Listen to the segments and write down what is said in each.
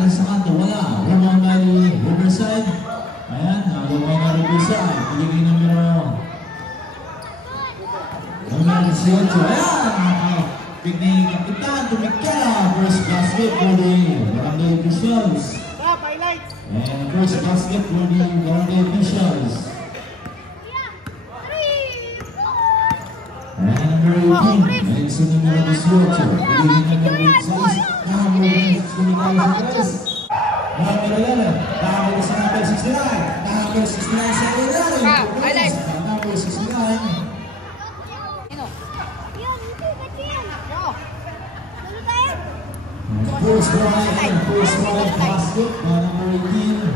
Ayan, sa kanto, wala. Rebound by Riverside. Ayan, nagawin na Riverside. Piligin numero 18. Ayan, pigning kapitan, tumikala. First basket for the Barangay Officials. And first basket for the Barangay Officials. And number 18, ayun sa numero 18. Piligin numero 6. Number 6, number 11, nakakita sa number 69. Number 69 sa ilalim. Number 69. First right basket by number 18.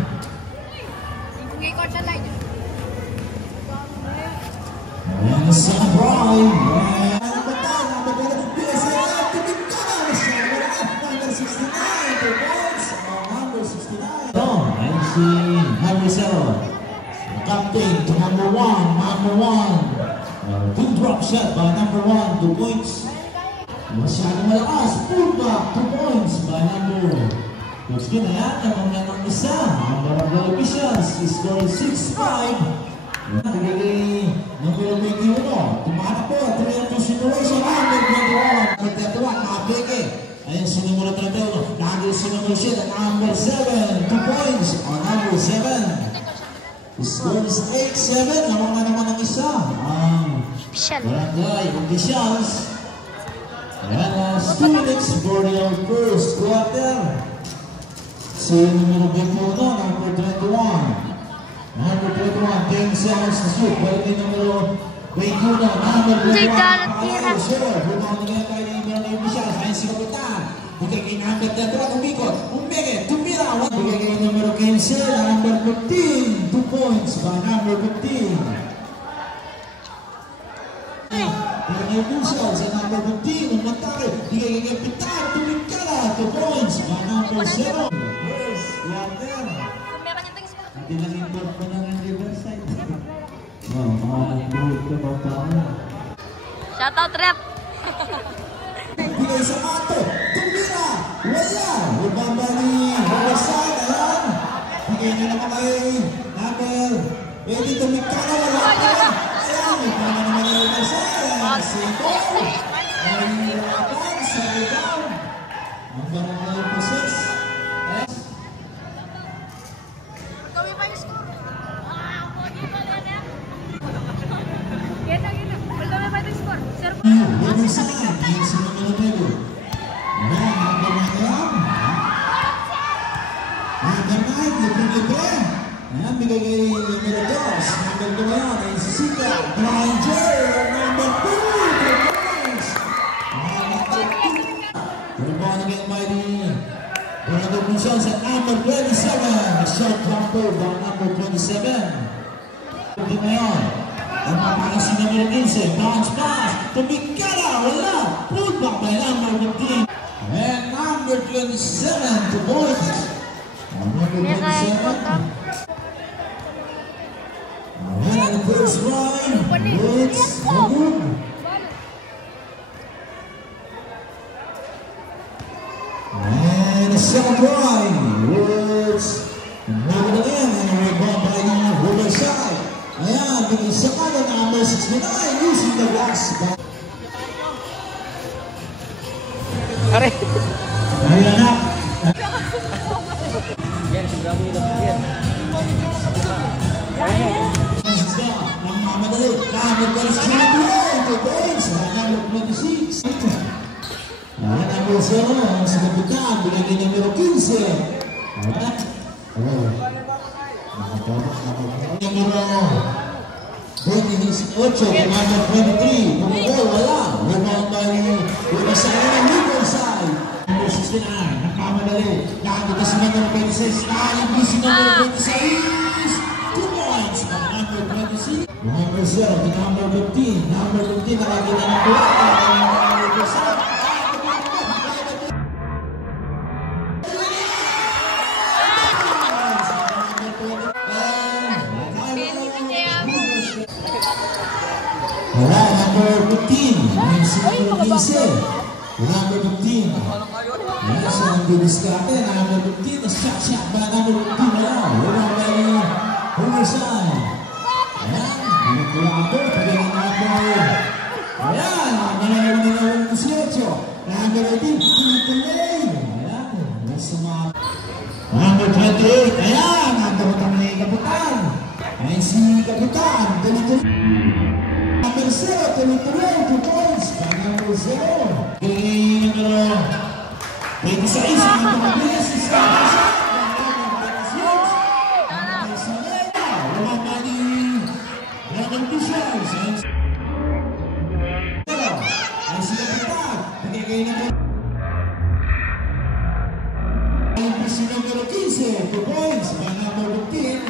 And the second right. Number 69. Number 69. And si number 7. Captain to number 1. Good drop shot by number 1. 2 points. Masyadong malakas. Pull back. 2 points by number. Coach Kin, ayan. Naman ng isa. Ang Barangay Officials is scoring 6-5. Nagiging number 21. Tumatak po. 3-2 situation. Number 21. Number 21. Nakapeke. Ayan si numero 31. Nagiging si numero 7. Number 7. 2 points. On number 7. Scores 8-7. Naman ng isa. Ang Barangay Officials. Ayan, 2 minutes for the first quarter. Si numero 21, number 21. Number 21, 10 seconds to shoot. Balik din numero 21, number 21. Bumang nga tayo ng Barangay Officials. Ayan si Kapitan. Bukay kay number 21, umikot. Umege, tumira. Bukay kay numero 15, number 15. 2 points by number 15. Barangay Officials sa number 15, umatake, bigay kay Kapitan, tumikala, 2 points by number 7. First quarter. Hindi lang import ko ng Riverside. Mga import ko pa. Shoutout rep! Bigay sa ato, tumira, wala. Rubamba ni Riverside, ayan. Bigay nyo naman kay number, pwede tumikala, wala. Ayan, ito naman yung Riverside. Siko, ay hirapan sa rebound. Ang Barangay Officials. Gawin pa yung score. Gawin pa yung score. Winning side, yung sunod na level. Ayan, number 9 yan. Number 9, libre-libre. Ayan, bigay kay numero 2. Number 2 yan, ay si Sika. Brian J. Number 2. Rebound again by the Barangay Officials at number 27. A shot jumper by number 27. Pwede na yun. Ang mapakang si number 15. Bounce pass. Tumikala. Wala. Pull back by number 15. And number 27 to points. Number 27. And the first line. It's good. And the second line, words, number 11, and a rebound by the Riverside. Ayan, bigay sa kanan, number 69, using the blocks. Are! Ayan na. Yan, sigurado yun lang yan. Ang mamadali, number 22, to base, number 26. Ayan, number 7, sa kapitan, bigay din numero 15. Ayan. Numero 28, number 23. Bumagol, wala. Rebound by Riverside, Riverside. Number 69, nagmamadali. Nakakita si number 26. Nakakita si number 26. 2 points by number 26. Number 0, to number 15. Number 15, nakakita ng buwan. Number 27. Wala, number 15. Number 15. Number 15. didiskarte. Number 15, shot by number 15. Wala by Humersan. Ayan, binagkulado. Pagyan ang number. Ayan, nangyayari nila ng 18. Number 18, tuloy-tuloy. Ayan, nasa mga... Number 28, ayan, nagkabutang na yung kapitan. Ayan si kapitan, tuloy-tuloy. Number 0, tuloy-tuloy, 2 points. By number 0. Okay, number 26, ang pagkabilis, is Scott. Number 15, 2 points by number 15.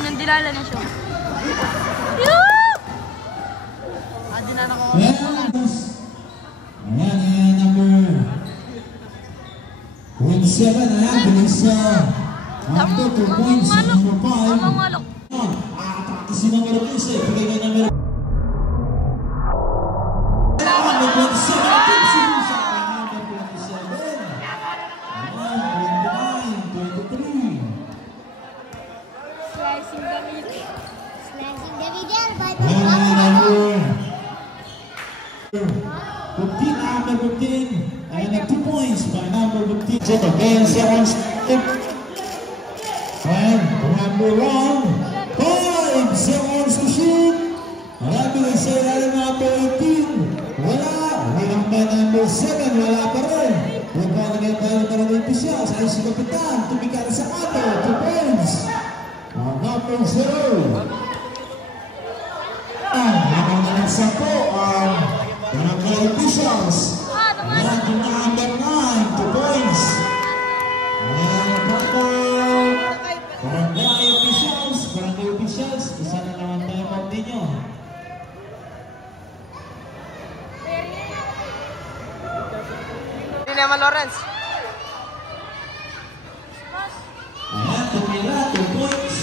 Nandilala na siya. Adi na ako. Ayan, number 27, ayan, bilis sa number 2 points, number 5. Atak si number 15, pagay ka number 27, number 15, and 2 points by number 15. Check again, seconds. And number 1, 5 seconds to shoot. Marami na sa ilalim number 18. Wala. Walang by number 7, wala pa rin. Huwag pa naging tayo na rin official. Sa si kapitan, tumikar sa ato, 2 points. Number 0. Habang na ng 10, barangay officials. Ayan, yung number 9, 2 points. Ayan, barangay officials, isa na naman tayo pag ninyo. Hindi naman Lawrence. Ayan, tumira, 2 points.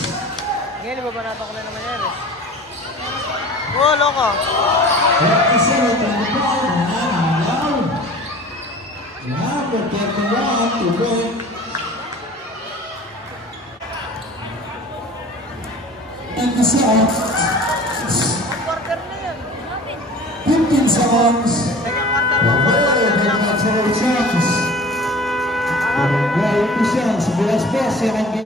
Ngayon, ibabanato ko na naman yan eh. Oo, loko. 27, 25, ayan, number 31, 2 points. And the seconds. Quarter na yan. 15 seconds. Second quarter. Okay, that's all chance. Barangay officials, bilas po, second game.